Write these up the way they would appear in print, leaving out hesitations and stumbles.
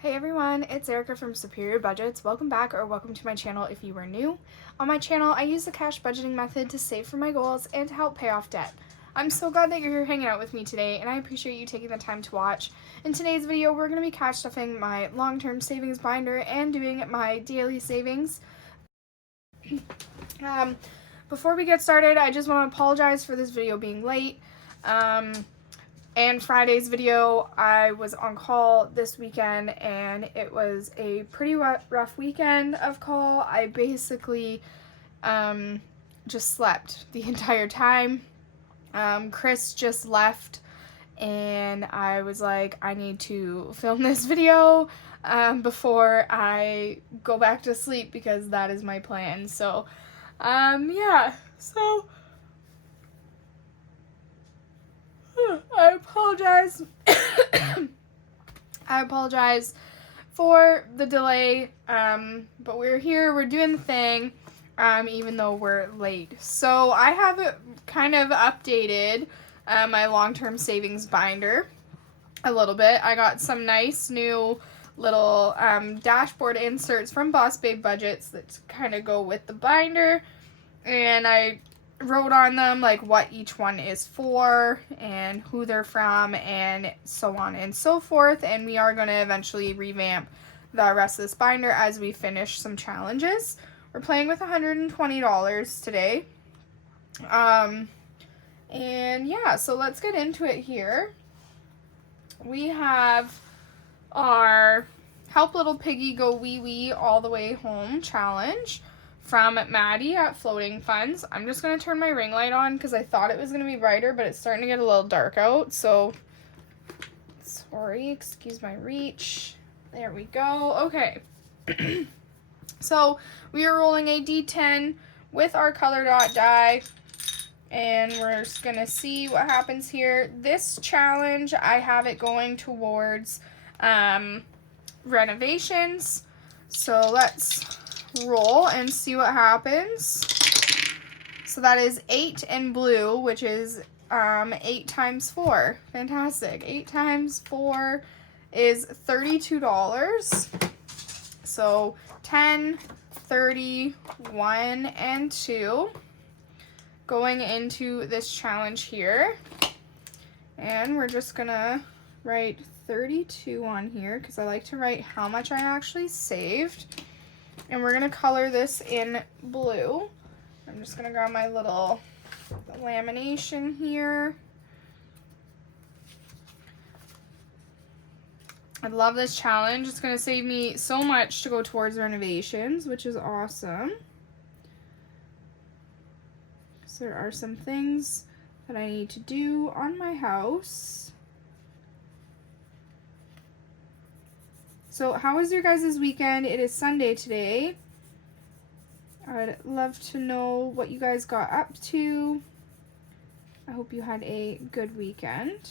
Hey everyone, it's Erica from Superior Budgets. Welcome back or welcome to my channel if you are new. On my channel, I use the cash budgeting method to save for my goals and to help pay off debt. I'm so glad that you're here hanging out with me today, and I appreciate you taking the time to watch. In today's video, we're going to be cash stuffing my long-term savings binder and doing my daily savings. Before we get started, I just want to apologize for this video being late. And Friday's video, I was on call this weekend, and it was a pretty rough weekend of call. I basically just slept the entire time. Chris just left, and I was like, I need to film this video before I go back to sleep because that is my plan. So, yeah, so I apologize. I apologize for the delay, but we're here, we're doing the thing, even though we're late. So I have kind of updated my long-term savings binder a little bit. I got some nice new little dashboard inserts from Boss Babe Budgets that kind of go with the binder, and I wrote on them like what each one is for and who they're from and so on and so forth. And we are going to eventually revamp the rest of this binder as we finish some challenges. We're playing with $120 today. And yeah, so let's get into it here. We have our Help Little Piggy Go Wee Wee All the Way Home challenge from Maddie at Floating Funds. I'm just going to turn my ring light on because I thought it was going to be brighter, but it's starting to get a little dark out. So, sorry, excuse my reach. There we go. Okay. So, we are rolling a D10 with our color dot die, and we're just going to see what happens here. This challenge, I have it going towards renovations. So, let's roll and see what happens. So that is 8 in blue, which is 8 times 4. Fantastic. 8 times 4 is $32. So 10, 30, 1, and 2 going into this challenge here. And we're just gonna write 32 on here because I like to write how much I actually saved. And we're going to color this in blue. I'm just going to grab my little lamination here. I love this challenge. It's going to save me so much to go towards renovations, which is awesome. So there are some things that I need to do on my house. So how was your guys' weekend? It is Sunday today. I'd love to know what you guys got up to. I hope you had a good weekend.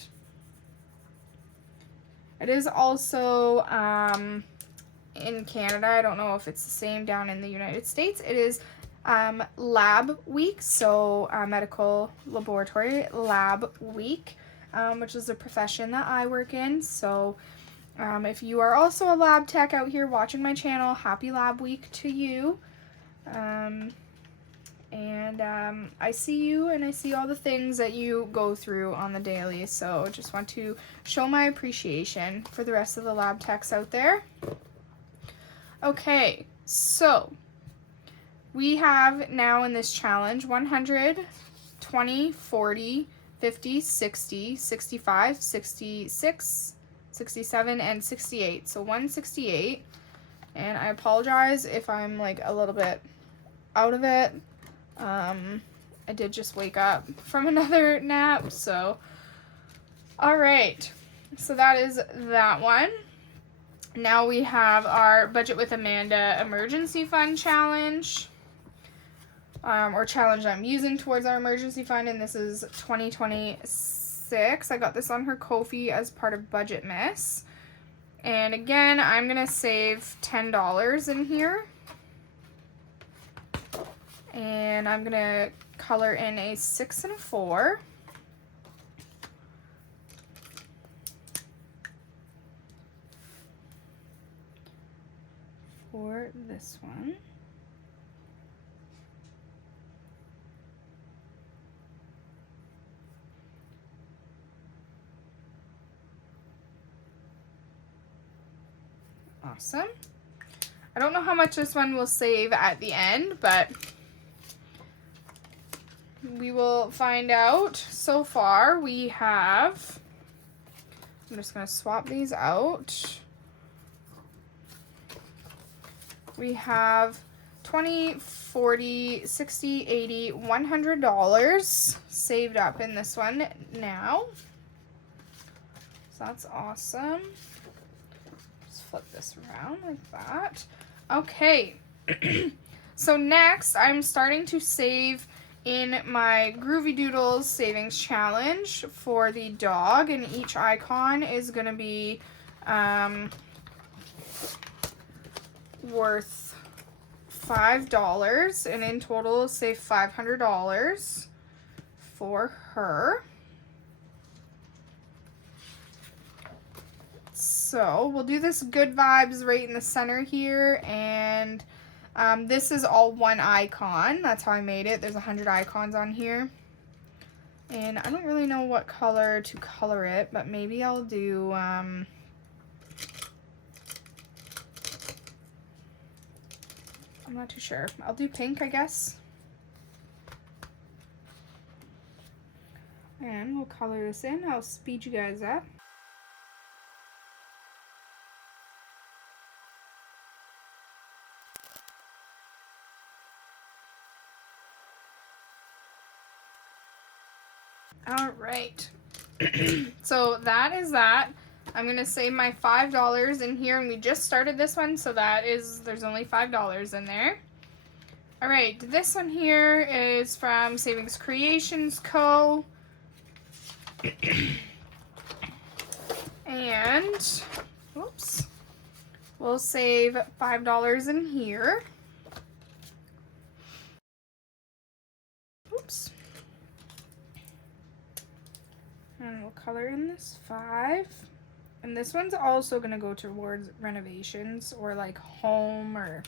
It is also in Canada. I don't know if it's the same down in the United States. It is lab week, so medical laboratory lab week, which is a profession that I work in. So if you are also a lab tech out here watching my channel, happy lab week to you. I see you, and I see all the things that you go through on the daily. So just want to show my appreciation for the rest of the lab techs out there. Okay, so we have now in this challenge 100, 20, 40, 50, 60, 65, 66, 67, and 68. So 168. And I apologize if I'm like a little bit out of it. I did just wake up from another nap, so all right. So that is that one. Now we have our Budget with Amanda Emergency Fund challenge. Or challenge I'm using towards our emergency fund, and this is 2026. I got this on her Ko-fi as part of Budget Miss. And again, I'm going to save $10 in here. And I'm going to color in a 6 and a 4. for this one. Awesome. I don't know how much this one will save at the end, but we will find out. So far, we have, I'm just going to swap these out. We have $20, $40, $60, $80, $100 saved up in this one now. So that's awesome. Just flip this around like that. Okay. So next, I'm starting to save in my Groovy Doodles savings challenge for the dog, and each icon is going to be worth $5, and in total save $500 for her. So we'll do this good vibes right in the center here, and this is all one icon. That's how I made it. There's 100 icons on here, and I don't really know what color to color it, but maybe I'll do I'm not too sure. I'll do pink, I guess. And we'll color this in. I'll speed you guys up. All right. So that is that. I'm going to save my $5 in here, and we just started this one, so there's only $5 in there. All right, this one here is from Savings Creations Co. And, whoops, we'll save $5 in here. Oops. And we'll color in this 5. And this one's also going to go towards renovations or like home or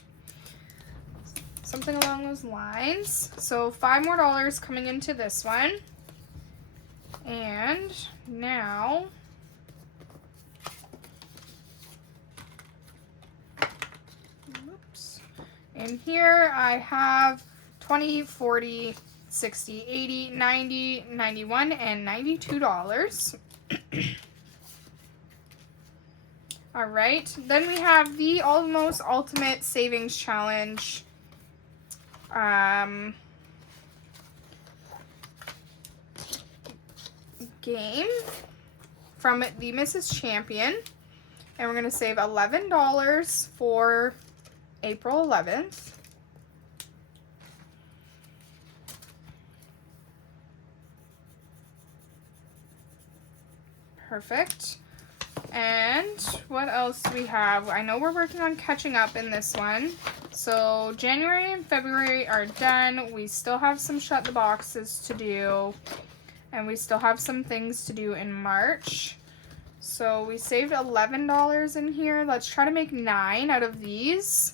something along those lines. So $5 more coming into this one. And now oops. In here I have 20, 40, 60, 80, 90, 91, and $92. All right, then we have the Almost Ultimate Savings Challenge game from the Mrs. Champion, and we're going to save $11 for April 11th. Perfect. And what else do we have? I know we're working on catching up in this one. So January and February are done. We still have some shut the boxes to do. And we still have some things to do in March. So we saved $11 in here. Let's try to make 9 out of these.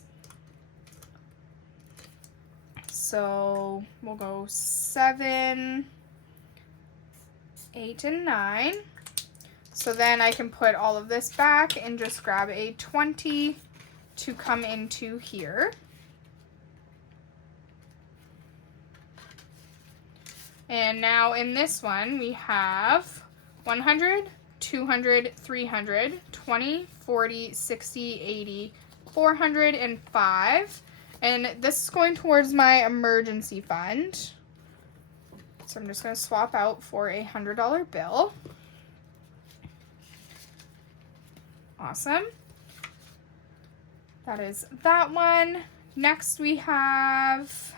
So we'll go 7, 8, and 9. So then I can put all of this back and just grab a 20 to come into here. And now in this one we have 100, 200, 300, 20, 40, 60, 80, 405. And this is going towards my emergency fund. So I'm just going to swap out for a $100 bill. Awesome. That is that one. Next we have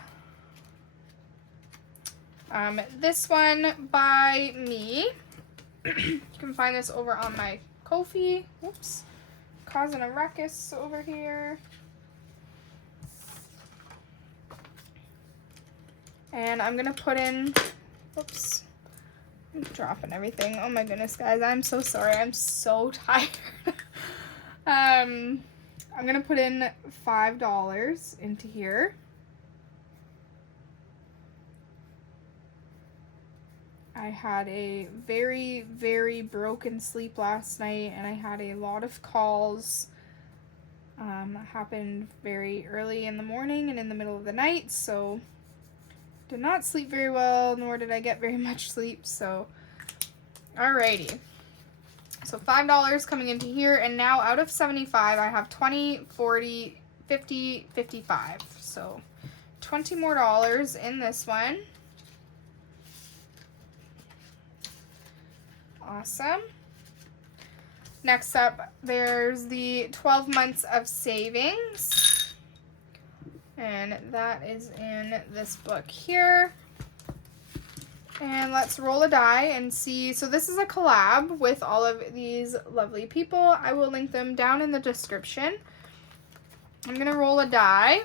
this one by me. You can find this over on my Ko-fi. Whoops. Causing a ruckus over here. And I'm going to put in, whoops, I'm dropping everything. Oh my goodness, guys, I'm so sorry. I'm so tired. I'm gonna put in $5 into here. I had a very, very broken sleep last night, and I had a lot of calls. Happened very early in the morning and in the middle of the night, so did not sleep very well, nor did I get very much sleep. So alrighty, so $5 coming into here, and now out of 75 I have 20, 40, 50, 55, so $20 more in this one. Awesome. Next up, there's the 12 months of savings, and that is in this book here. And let's roll a die and see. So this is a collab with all of these lovely people. I will link them down in the description. I'm gonna roll a die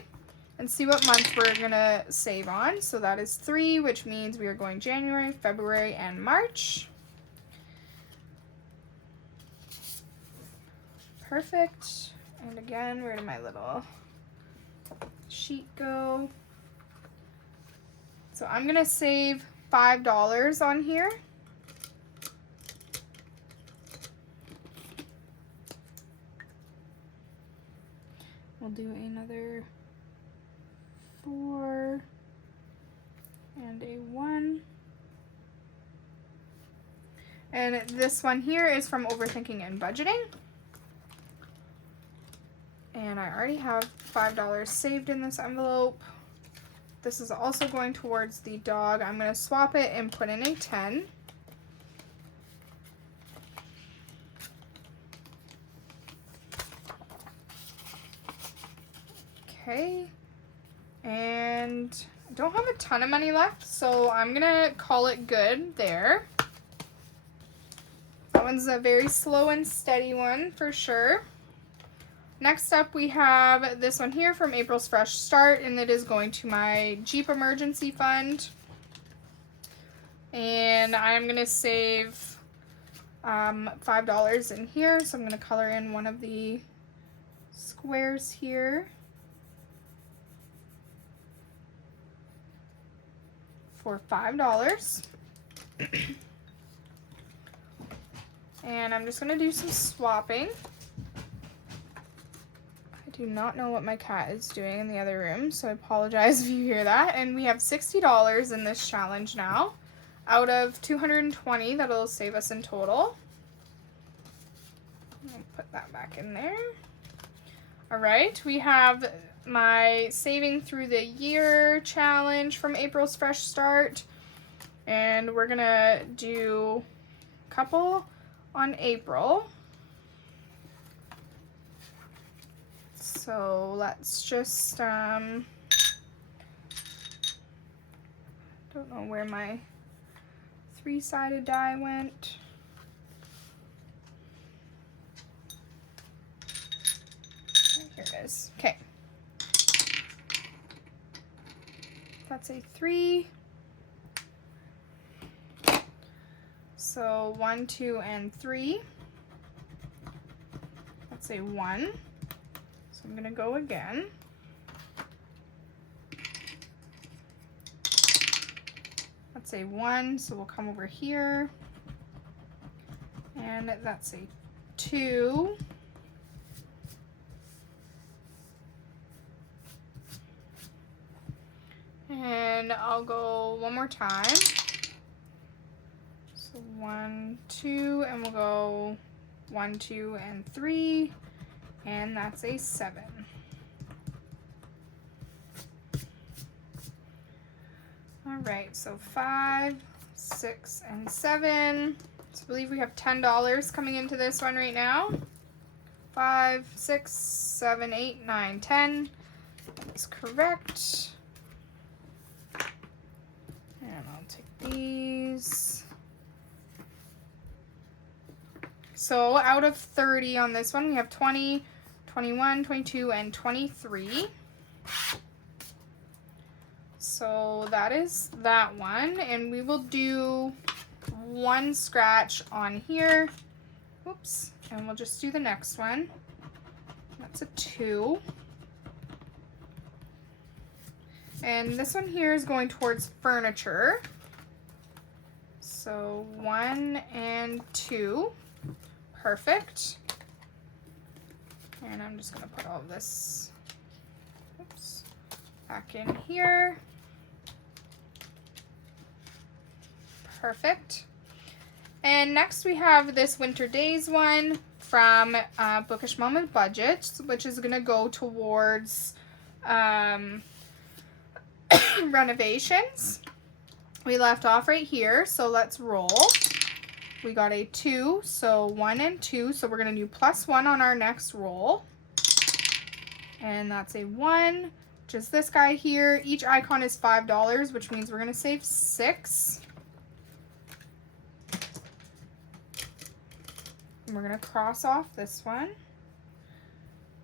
and see what month we're gonna save on. So that is 3, which means we are going January, February, and March. Perfect. And again, where did my little sheet go? So I'm gonna save $5 on here. We'll do another 4 and a 1. And this one here is from Overthinking and Budgeting. And I already have $5 saved in this envelope. This is also going towards the dog. I'm going to swap it and put in a 10. Okay. And I don't have a ton of money left, so I'm going to call it good there. That one's a very slow and steady one for sure. Next up, we have this one here from April's Fresh Start, and it is going to my Jeep emergency fund. And I'm going to save $5 in here, so I'm going to color in one of the squares here for $5. And I'm just going to do some swapping. Do not know what my cat is doing in the other room, so I apologize if you hear that. And we have $60 in this challenge now, out of 220 that'll save us in total. I'll put that back in there. All right, we have my saving through the year challenge from April's Fresh Start, and we're gonna do a couple on April. So let's just, don't know where my 3-sided die went. Here it is. Okay. That's a 3. So 1, 2, and 3. That's a 1. So I'm gonna go again. That's a 1, so we'll come over here. And that's a 2. And I'll go one more time. So 1, 2, and we'll go 1, 2, and 3. And that's a 7. All right, so 5, 6, and 7. So I believe we have $10 coming into this one right now. 5, 6, 7, 8, 9, 10. That's correct. And I'll take these. So out of 30 on this one, we have 20, 21, 22, and 23. So that is that one. And we will do one scratch on here. Oops. And we'll just do the next one. That's a 2. And this one here is going towards furniture. So 1 and 2. Perfect. And I'm just going to put all of this back in here. Perfect. And next we have this Winter Days one from Bookish Mama Budget, which is going to go towards renovations. We left off right here, so let's roll. We got a 2, so 1 and 2, so we're going to do +1 on our next roll. And that's a 1. Just this guy here. Each icon is $5, which means we're going to save 6. And we're going to cross off this one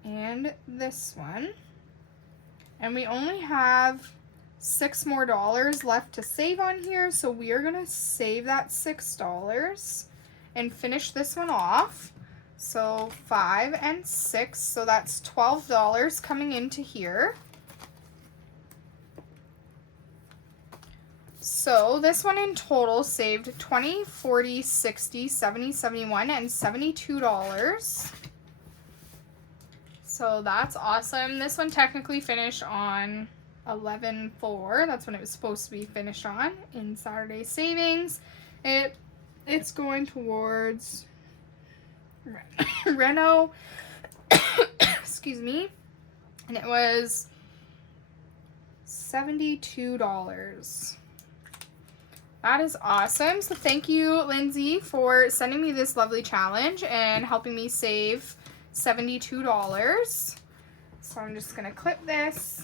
and this one. And we only have $6 more left to save on here, so we are going to save that $6 and finish this one off. So 5 and 6, so that's $12 coming into here. So this one in total saved $20, $40, $60, $70, $71, and $72. So that's awesome. This one technically finished on 11/4. That's when it was supposed to be finished on in Saturday savings. It's going towards Reno. Excuse me. And it was $72. That is awesome. So thank you, Lindsay, for sending me this lovely challenge and helping me save $72. So I'm just going to clip this.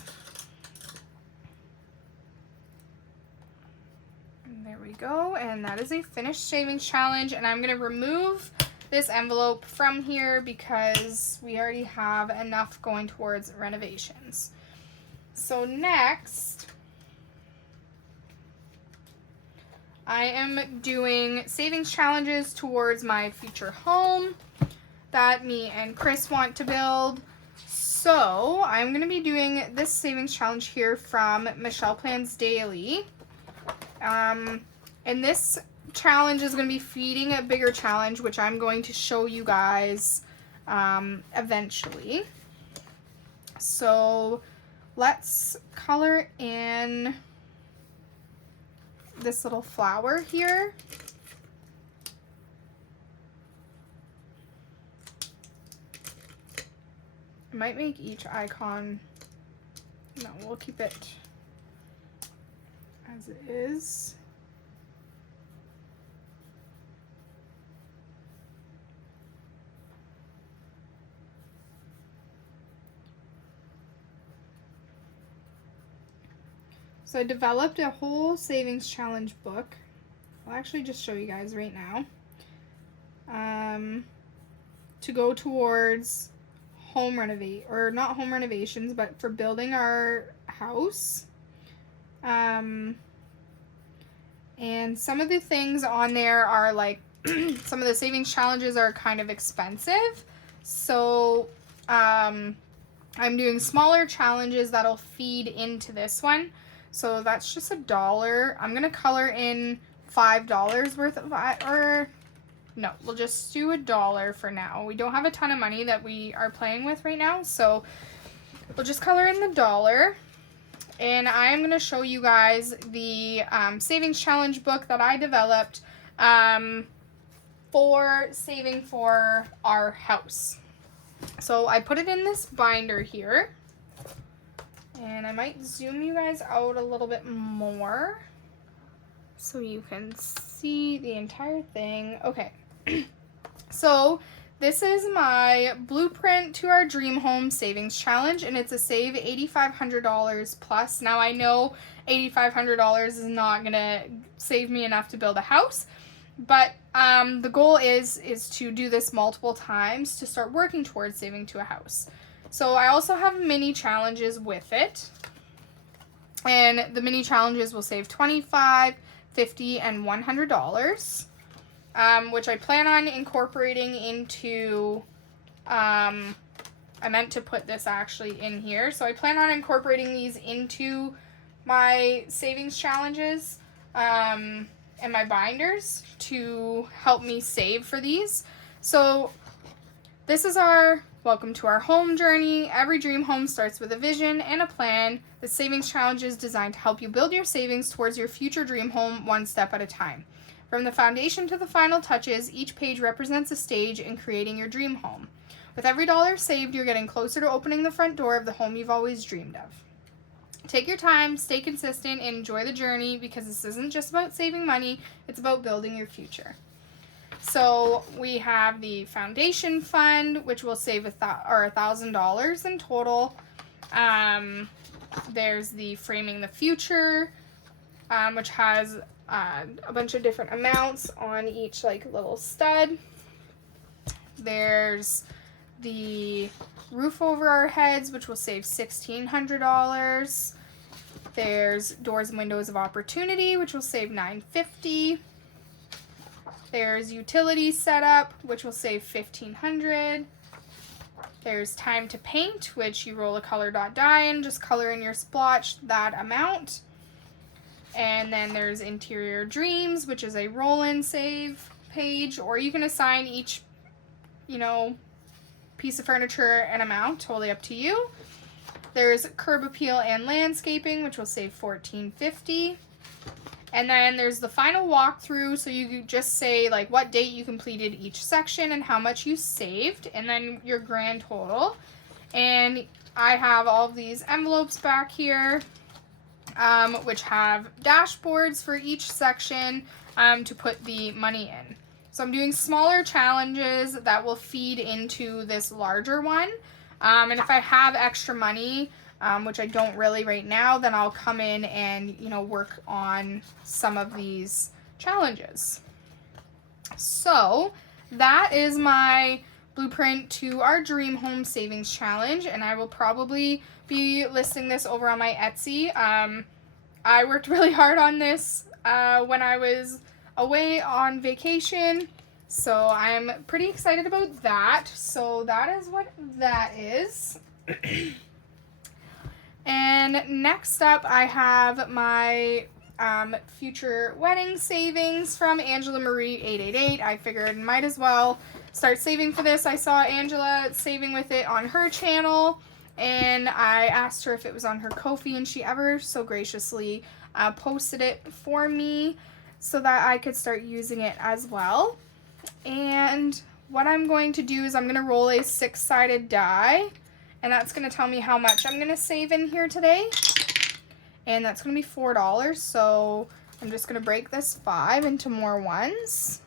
And there we go. And that is a finished savings challenge. And I'm going to remove this envelope from here because we already have enough going towards renovations. So next, I am doing savings challenges towards my future home that me and Chris want to build. So I'm going to be doing this savings challenge here from Michelle Plans Daily. And this challenge is going to be feeding a bigger challenge, which I'm going to show you guys eventually. So let's color in this little flower here. I might make each icon, no, we'll keep it as it is. So I developed a whole savings challenge book. I'll actually just show you guys right now. To go towards home renovate, or not home renovations, but for building our house. And some of the things on there are like, some of the savings challenges are kind of expensive. So I'm doing smaller challenges that'll feed into this one. So that's just $1. I'm going to color in $5 worth of, or no, we'll just do $1 for now. We don't have a ton of money that we are playing with right now, so we'll just color in the $1. And I'm going to show you guys the savings challenge book that I developed for saving for our house. So I put it in this binder here. And I might zoom you guys out a little bit more so you can see the entire thing. Okay, so this is my blueprint to our dream home savings challenge, and it's a save $8,500 plus. Now I know $8,500 is not gonna save me enough to build a house, but the goal is to do this multiple times to start working towards saving to a house. So I also have mini challenges with it, and the mini challenges will save $25, $50, and $100, which I plan on incorporating into I meant to put this actually in here. So I plan on incorporating these into my savings challenges and my binders to help me save for these. So this is our welcome to our home journey. Every dream home starts with a vision and a plan. The savings challenge is designed to help you build your savings towards your future dream home one step at a time. From the foundation to the final touches, each page represents a stage in creating your dream home. With every dollar saved, you're getting closer to opening the front door of the home you've always dreamed of. Take your time, stay consistent, and enjoy the journey, because this isn't just about saving money, it's about building your future. So we have the foundation fund, which will save $1,000 in total. There's the framing the future, which has a bunch of different amounts on each like little stud. There's the roof over our heads, which will save $1,600. There's doors and windows of opportunity, which will save $950. There's utility setup, which will save $1,500. There's time to paint, which you roll a color dot die and just color in your splotch that amount. And then there's interior dreams, which is a roll and save page, or you can assign each, piece of furniture an amount, totally up to you. There's curb appeal and landscaping, which will save $1,450. And then there's the final walkthrough, so you just say like what date you completed each section and how much you saved, and then your grand total. And I have all of these envelopes back here, which have dashboards for each section to put the money in. So I'm doing smaller challenges that will feed into this larger one. And if I have extra money, which I don't really right now, then I'll come in and, work on some of these challenges. So that is my blueprint to our dream home savings challenge, and I will probably be listing this over on my Etsy. I worked really hard on this when I was away on vacation, so I'm pretty excited about that. So that is what that is. And next up, I have my future wedding savings from Angela Marie 888. I figured might as well start saving for this. I saw Angela saving with it on her channel, and I asked her if it was on her Ko-fi, and she ever so graciously posted it for me so that I could start using it as well. And what I'm going to do is I'm going to roll a 6-sided die, and that's going to tell me how much I'm going to save in here today. And that's going to be $4. So I'm just going to break this 5 into more ones.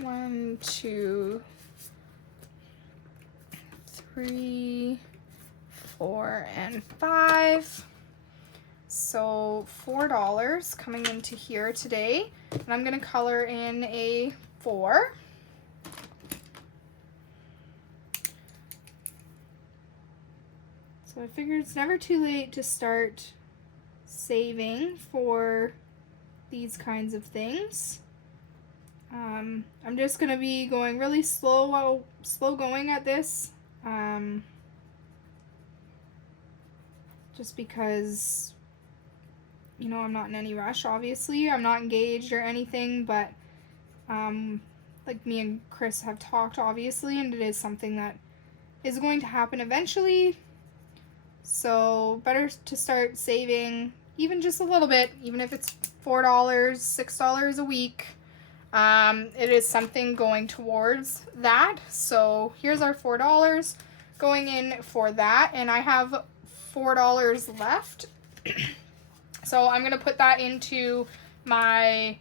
1, 2, 3, 4, and 5. So $4 coming into here today. And I'm going to color in a 4. So I figured it's never too late to start saving for these kinds of things. I'm just going to be going really slow going at this. Just because, I'm not in any rush, obviously. I'm not engaged or anything, but like me and Chris have talked, obviously, and it is something that is going to happen eventually. So better to start saving even just a little bit, even if it's $4, $6 a week. It is something going towards that. So here's our $4 going in for that, and I have $4 left. So I'm going to put that into my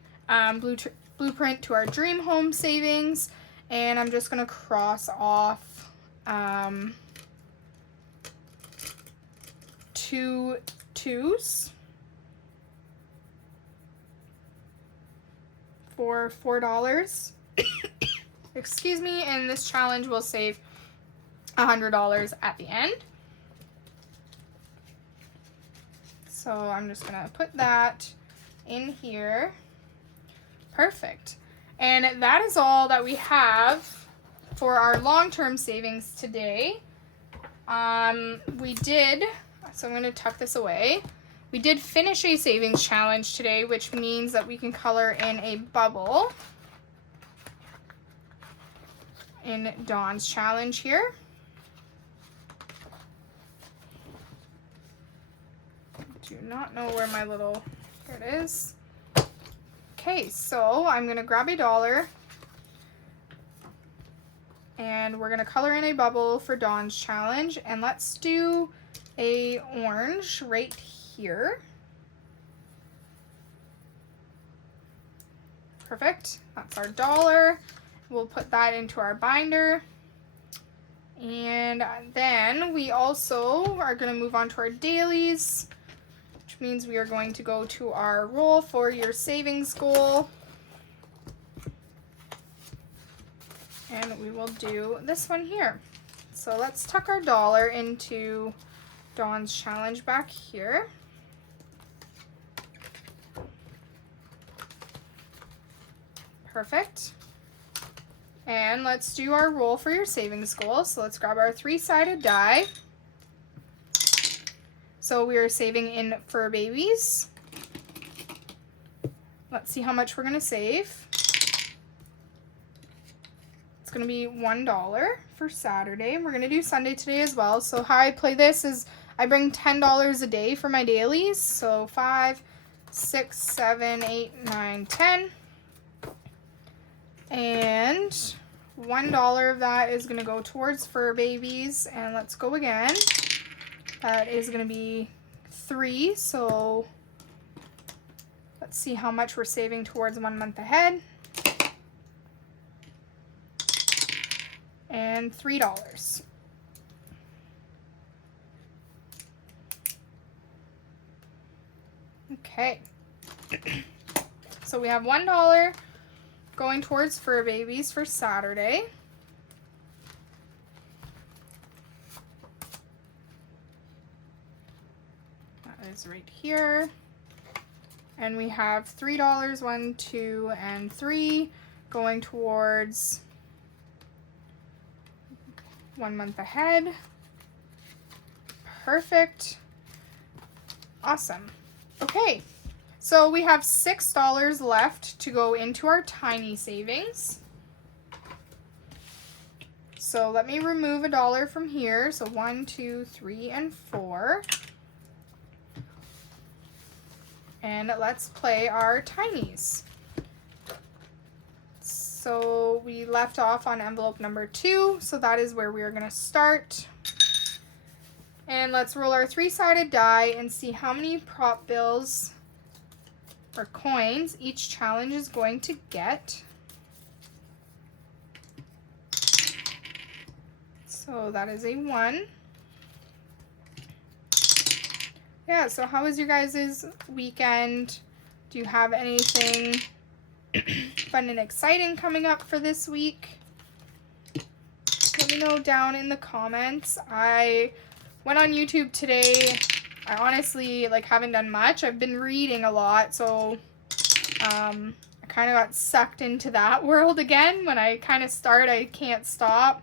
blueprint to our dream home savings, and I'm just going to cross off 2 2s for $4. Excuse me, and this challenge will save $100 at the end. So I'm just gonna put that in here. Perfect. And that is all that we have for our long-term savings today, we did, so I'm going to tuck this away. We did finish a savings challenge today, which means that we can color in a bubble in Dawn's challenge here. Do not know where my little, here it is. Okay, so I'm gonna grab $1 and we're gonna color in a bubble for Dawn's challenge, and let's do a orange right here. Perfect, that's our $1. We'll put that into our binder. And then we also are gonna move on to our dailies, which means we are going to go to our roll for your savings goal. And we will do this one here. So let's tuck our $1 into Dawn's challenge back here. Perfect. And let's do our roll for your savings goal. So let's grab our 3-sided die. So we are saving in fur babies. Let's see how much we're going to save. It's going to be $1 for Saturday. We're going to do Sunday today as well. So how I play this is I bring $10 a day for my dailies. So 5, 6, 7, 8, 9, 10. And $1 of that is going to go towards fur babies. And let's go again. That is going to be 3. So let's see how much we're saving towards 1 month ahead. And $3. Okay. So we have $1 going towards fur babies for Saturday. That is right here. And we have $3, 1, 2, and 3 going towards 1 month ahead. Perfect. Awesome. Okay, so we have $6 left to go into our tiny savings. So let me remove $1 from here. So 1, 2, 3, and 4. And let's play our tinies. So we left off on envelope number 2, so that is where we are going to start. And let's roll our 3-sided die and see how many prop bills or coins each challenge is going to get. So that is a 1. Yeah, so how was your guys' weekend? Do you have anything fun and exciting coming up for this week? Let me know down in the comments. I went on YouTube today. I honestly haven't done much. I've been reading a lot, so I kind of got sucked into that world again. When I kind of start, I can't stop.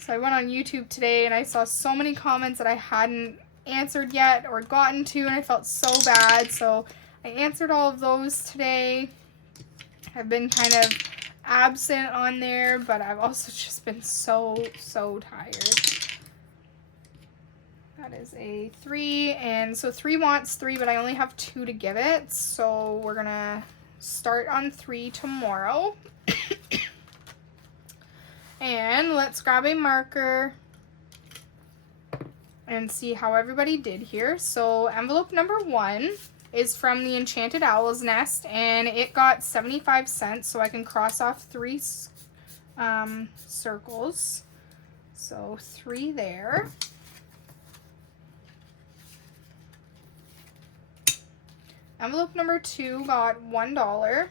So I went on YouTube today and I saw so many comments that I hadn't answered yet or gotten to, and I felt so bad. So I answered all of those today. I've been kind of absent on there, but I've also just been so tired. That is a 3, and so 3 wants 3, but I only have 2 to give it, so we're gonna start on 3 tomorrow. And let's grab a marker and see how everybody did here. So envelope number 1 is from the Enchanted Owl's Nest, and it got 75 cents, so I can cross off 3 circles. So 3 there. Envelope number 2 got $1.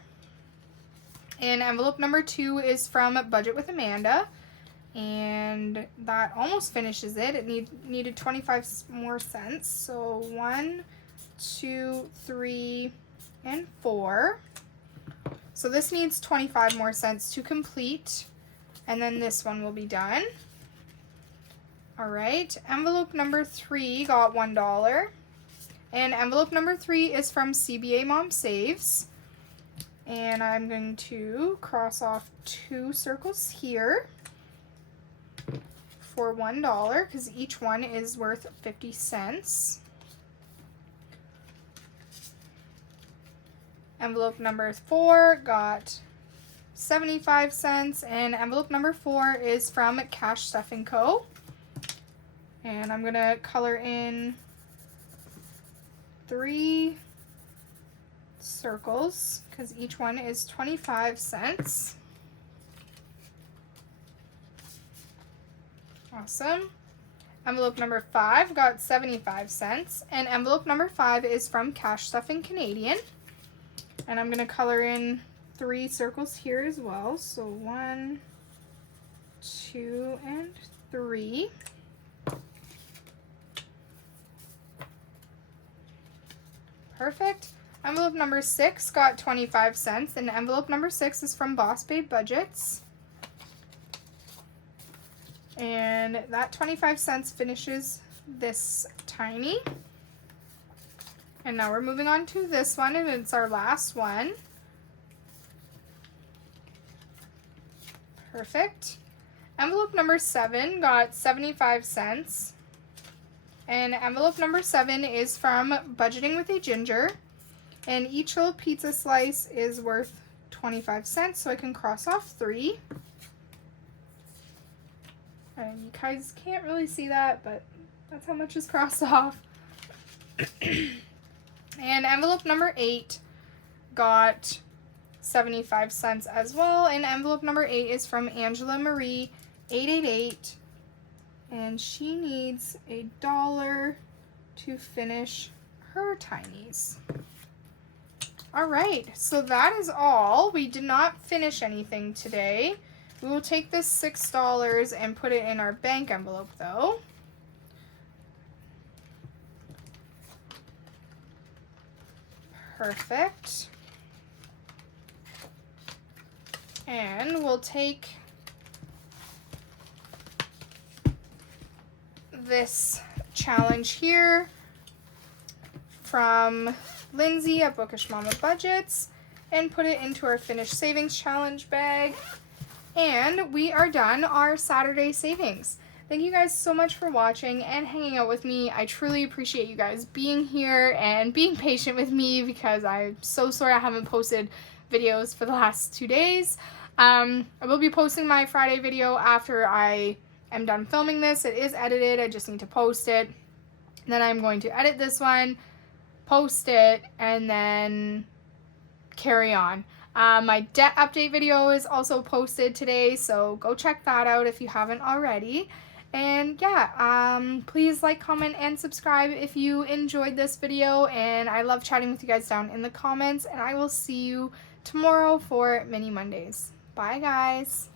And envelope number 2 is from Budget with Amanda. And that almost finishes it. It needed 25 more cents. So 1, 2, 3, and 4. So this needs 25 more cents to complete. And then this one will be done. All right, envelope number 3 got $1. And envelope number 3 is from CBA Mom Saves. And I'm going to cross off 2 circles here for $1 because each one is worth 50 cents. Envelope number 4 got 75 cents, and envelope number 4 is from Cash Stuff & Co. And I'm gonna color in 3 circles because each one is 25 cents. Awesome. Envelope number 5 got 75 cents, and envelope number 5 is from Cash Stuff & Canadian. And I'm gonna color in 3 circles here as well. So 1, 2, and 3. Perfect. Envelope number 6 got 25 cents, and envelope number 6 is from Boss Babe Budgets. And that 25 cents finishes this tiny. And now we're moving on to this one, and it's our last one. Perfect. Envelope number 7 got 75 cents. And envelope number 7 is from Budgeting with a Ginger. And each little pizza slice is worth 25 cents, so I can cross off 3. And you guys can't really see that, but that's how much is crossed off. And envelope number 8 got 75 cents as well. And envelope number 8 is from Angela Marie 888. And she needs $1 to finish her tinies. All right, so that is all. We did not finish anything today. We will take this $6 and put it in our bank envelope though. Perfect. And we'll take this challenge here from Lindsay at Bookish Mama Budgets and put it into our finished savings challenge bag. And we are done our Saturday savings. Thank you guys so much for watching and hanging out with me. I truly appreciate you guys being here and being patient with me because I'm so sorry I haven't posted videos for the last 2 days. I will be posting my Friday video after I am done filming this. It is edited. I just need to post it. Then I'm going to edit this one, post it, and then carry on. My debt update video is also posted today, so go check that out if you haven't already. And yeah, please like, comment, and subscribe if you enjoyed this video, and I love chatting with you guys down in the comments, and I will see you tomorrow for Mini Mondays. Bye guys!